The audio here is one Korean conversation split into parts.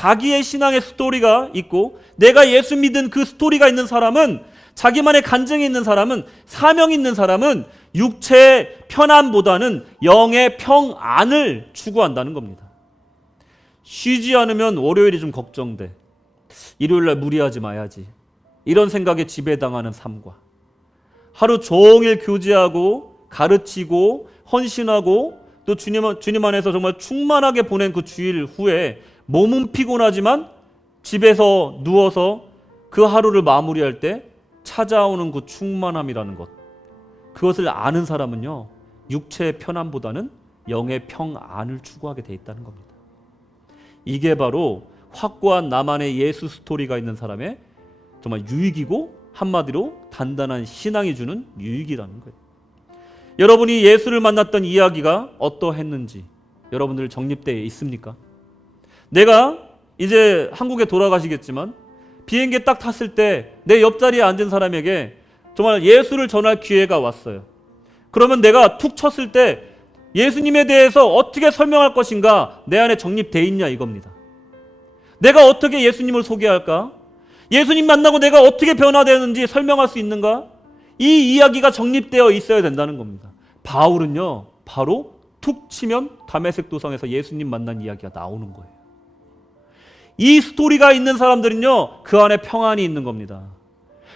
자기의 신앙의 스토리가 있고 내가 예수 믿은 그 스토리가 있는 사람은, 자기만의 간증이 있는 사람은, 사명이 있는 사람은 육체의 편안보다는 영의 평안을 추구한다는 겁니다. 쉬지 않으면 월요일이 좀 걱정돼. 일요일날 무리하지 마야지. 이런 생각에 지배당하는 삶과 하루 종일 교제하고 가르치고 헌신하고 또 주님 안에서 정말 충만하게 보낸 그 주일 후에 몸은 피곤하지만 집에서 누워서 그 하루를 마무리할 때 찾아오는 그 충만함이라는 것, 그것을 아는 사람은요, 육체의 편안보다는 영의 평안을 추구하게 돼 있다는 겁니다. 이게 바로 확고한 나만의 예수 스토리가 있는 사람의 정말 유익이고, 한마디로 단단한 신앙이 주는 유익이라는 거예요. 여러분이 예수를 만났던 이야기가 어떠했는지 여러분들 적립대에 있습니까? 내가 이제 한국에 돌아가시겠지만 비행기에 딱 탔을 때 내 옆자리에 앉은 사람에게 정말 예수를 전할 기회가 왔어요. 그러면 내가 툭 쳤을 때 예수님에 대해서 어떻게 설명할 것인가 내 안에 적립되어 있냐 이겁니다. 내가 어떻게 예수님을 소개할까? 예수님 만나고 내가 어떻게 변화되는지 설명할 수 있는가? 이 이야기가 정립되어 있어야 된다는 겁니다. 바울은요, 바로 툭 치면 다메섹 도상에서 예수님 만난 이야기가 나오는 거예요. 이 스토리가 있는 사람들은요, 그 안에 평안이 있는 겁니다.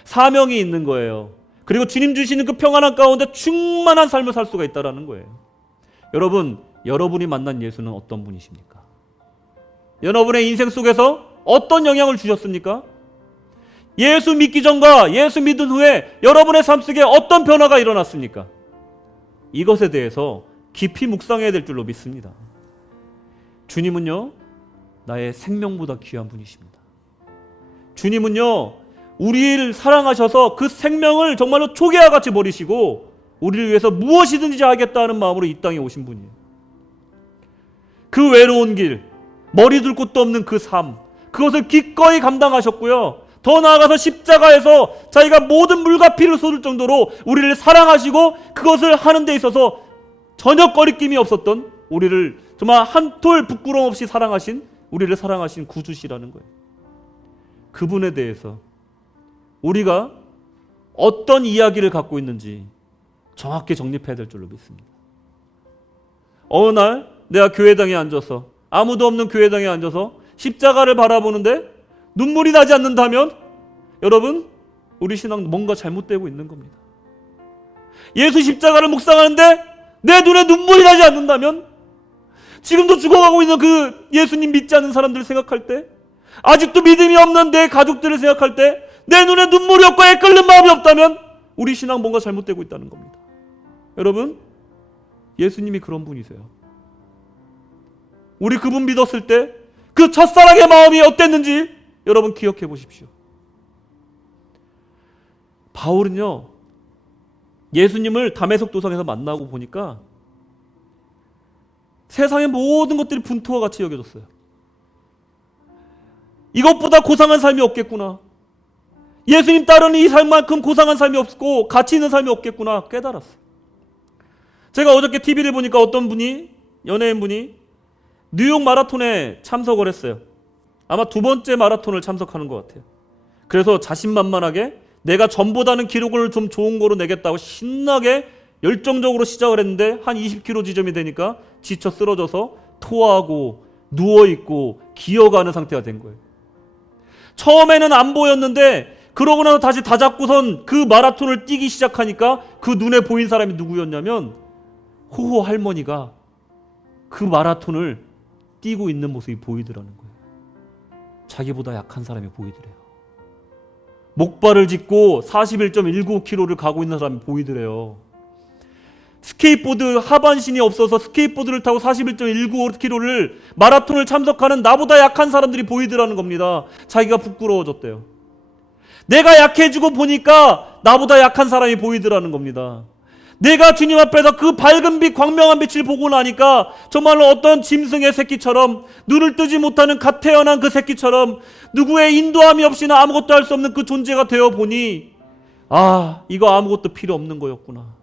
사명이 있는 거예요. 그리고 주님 주시는 그 평안한 가운데 충만한 삶을 살 수가 있다는 거예요. 여러분, 여러분이 만난 예수는 어떤 분이십니까? 여러분의 인생 속에서 어떤 영향을 주셨습니까? 예수 믿기 전과 예수 믿은 후에 여러분의 삶 속에 어떤 변화가 일어났습니까? 이것에 대해서 깊이 묵상해야 될 줄로 믿습니다. 주님은요, 나의 생명보다 귀한 분이십니다. 주님은요, 우리를 사랑하셔서 그 생명을 정말로 초계와 같이 버리시고 우리를 위해서 무엇이든지 하겠다는 마음으로 이 땅에 오신 분이에요. 그 외로운 길, 머리 둘 곳도 없는 그 삶, 그것을 기꺼이 감당하셨고요. 더 나아가서 십자가에서 자기가 모든 물과 피를 쏟을 정도로 우리를 사랑하시고 그것을 하는 데 있어서 전혀 거리낌이 없었던, 우리를 정말 한 톨 부끄러움 없이 사랑하신, 우리를 사랑하신 구주시라는 거예요. 그분에 대해서 우리가 어떤 이야기를 갖고 있는지 정확히 정립해야 될 줄로 믿습니다. 어느 날 내가 교회당에 앉아서, 아무도 없는 교회당에 앉아서 십자가를 바라보는데 눈물이 나지 않는다면 여러분, 우리 신앙 뭔가 잘못되고 있는 겁니다. 예수 십자가를 묵상하는데 내 눈에 눈물이 나지 않는다면, 지금도 죽어가고 있는 그 예수님 믿지 않는 사람들을 생각할 때, 아직도 믿음이 없는 내 가족들을 생각할 때 내 눈에 눈물이 없고 애끓는 마음이 없다면 우리 신앙 뭔가 잘못되고 있다는 겁니다. 여러분, 예수님이 그런 분이세요. 우리 그분 믿었을 때 그 첫사랑의 마음이 어땠는지 여러분 기억해 보십시오. 바울은요, 예수님을 다메섹 도상에서 만나고 보니까 세상의 모든 것들이 분투와 같이 여겨졌어요. 이것보다 고상한 삶이 없겠구나. 예수님 따르는 이 삶만큼 고상한 삶이 없고 가치 있는 삶이 없겠구나 깨달았어요. 제가 어저께 TV를 보니까 어떤 분이, 연예인분이 뉴욕 마라톤에 참석을 했어요. 아마 2번째 마라톤을 참석하는 것 같아요. 그래서 자신만만하게 내가 전보다는 기록을 좀 좋은 거로 내겠다고 신나게 열정적으로 시작을 했는데 한 20km 지점이 되니까 지쳐 쓰러져서 토하고 누워있고 기어가는 상태가 된 거예요. 처음에는 안 보였는데 그러고 나서 다시 다잡고선 그 마라톤을 뛰기 시작하니까 그 눈에 보인 사람이 누구였냐면 호호 할머니가 그 마라톤을 뛰고 있는 모습이 보이더라는 거예요. 자기보다 약한 사람이 보이더래요. 목발을 짚고 41.19km를 가고 있는 사람이 보이더래요. 스케이트보드 하반신이 없어서 스케이트보드를 타고 41.19km를 마라톤을 참석하는 나보다 약한 사람들이 보이더라는 겁니다. 자기가 부끄러워졌대요. 내가 약해지고 보니까 나보다 약한 사람이 보이더라는 겁니다. 내가 주님 앞에서 그 밝은 빛, 광명한 빛을 보고 나니까 정말로 어떤 짐승의 새끼처럼, 눈을 뜨지 못하는 갓 태어난 그 새끼처럼 누구의 인도함이 없이는 아무것도 할 수 없는 그 존재가 되어 보니, 아, 이거 아무것도 필요 없는 거였구나.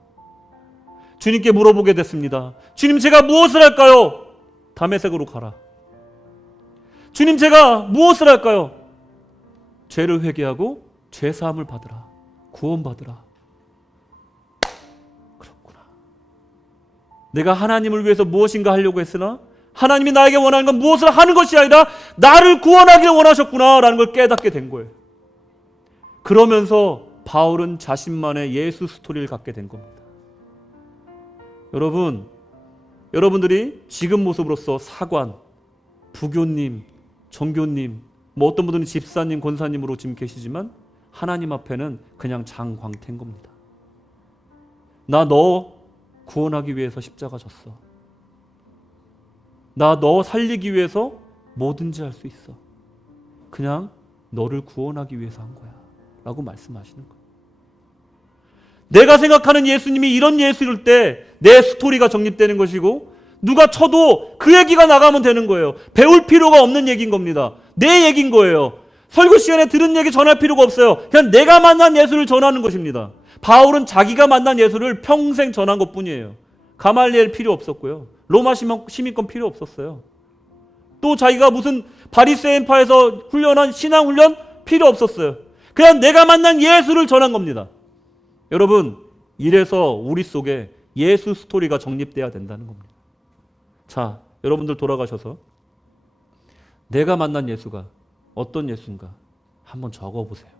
주님께 물어보게 됐습니다. 주님, 제가 무엇을 할까요? 다메섹으로 가라. 주님, 제가 무엇을 할까요? 죄를 회개하고 죄 사함을 받으라. 구원받으라. 그렇구나. 내가 하나님을 위해서 무엇인가 하려고 했으나 하나님이 나에게 원하는 건 무엇을 하는 것이 아니라 나를 구원하기를 원하셨구나라는 걸 깨닫게 된 거예요. 그러면서 바울은 자신만의 예수 스토리를 갖게 된 겁니다. 여러분들이 지금 모습으로서 사관, 부교님, 정교님, 어떤 분들은 집사님, 권사님으로 지금 계시지만 하나님 앞에는 그냥 장광태인 겁니다. 나 너 구원하기 위해서 십자가 졌어. 나 너 살리기 위해서 뭐든지 할 수 있어. 그냥 너를 구원하기 위해서 한 거야 라고 말씀하시는 거예요. 내가 생각하는 예수님이 이런 예수일 때 내 스토리가 정립되는 것이고, 누가 쳐도 그 얘기가 나가면 되는 거예요. 배울 필요가 없는 얘기인 겁니다. 내 얘기인 거예요. 설교 시간에 들은 얘기 전할 필요가 없어요. 그냥 내가 만난 예수를 전하는 것입니다. 바울은 자기가 만난 예수를 평생 전한 것뿐이에요. 가말리엘 필요 없었고요. 로마 시민권 필요 없었어요. 또 자기가 무슨 바리새인파에서 훈련한 신앙훈련 필요 없었어요. 그냥 내가 만난 예수를 전한 겁니다. 여러분, 이래서 우리 속에 예수 스토리가 정립돼야 된다는 겁니다. 자, 여러분들 돌아가셔서 내가 만난 예수가 어떤 예수인가 한번 적어보세요.